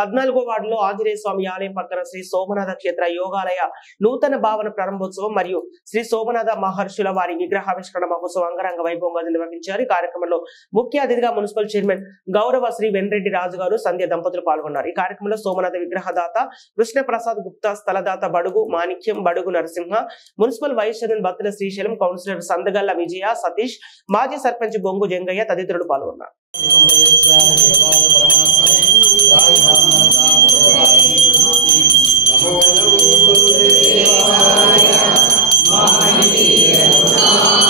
14వ వార్డులో ఆంజనేయ స్వామి ఆలయం పక్కన శ్రీ సోమనాథ క్షేత్ర యోగాలయ నూతన భావన ప్రారంభోత్సవం మరియు శ్రీ సోమనాథ మహర్షుల వారి విగ్రహావిష్కరణ మహోత్సవం అంగరంగ వైభవంగా నిర్వహించారు. ఈ కార్యక్రమంలో ముఖ్య అతిథిగా మున్సిపల్ చైర్మన్ గౌరవ శ్రీ వెన్రెడ్డి రాజు గారు, సంధ్య దంపతులు పాల్గొన్నారు. ఈ కార్యక్రమంలో Somnath విగ్రహదాత Krishnaprasad Gupta, స్థలదాత Badugu Manikyam, Badugu Narasimha, municipal vice chairman Battula Srisailam, councillor Sandagalla Vijaya, Satish, మాజీ సర్పంచ్ బొంగు జంగయ్య తదితరులు పాల్గొన్నారు. Mahani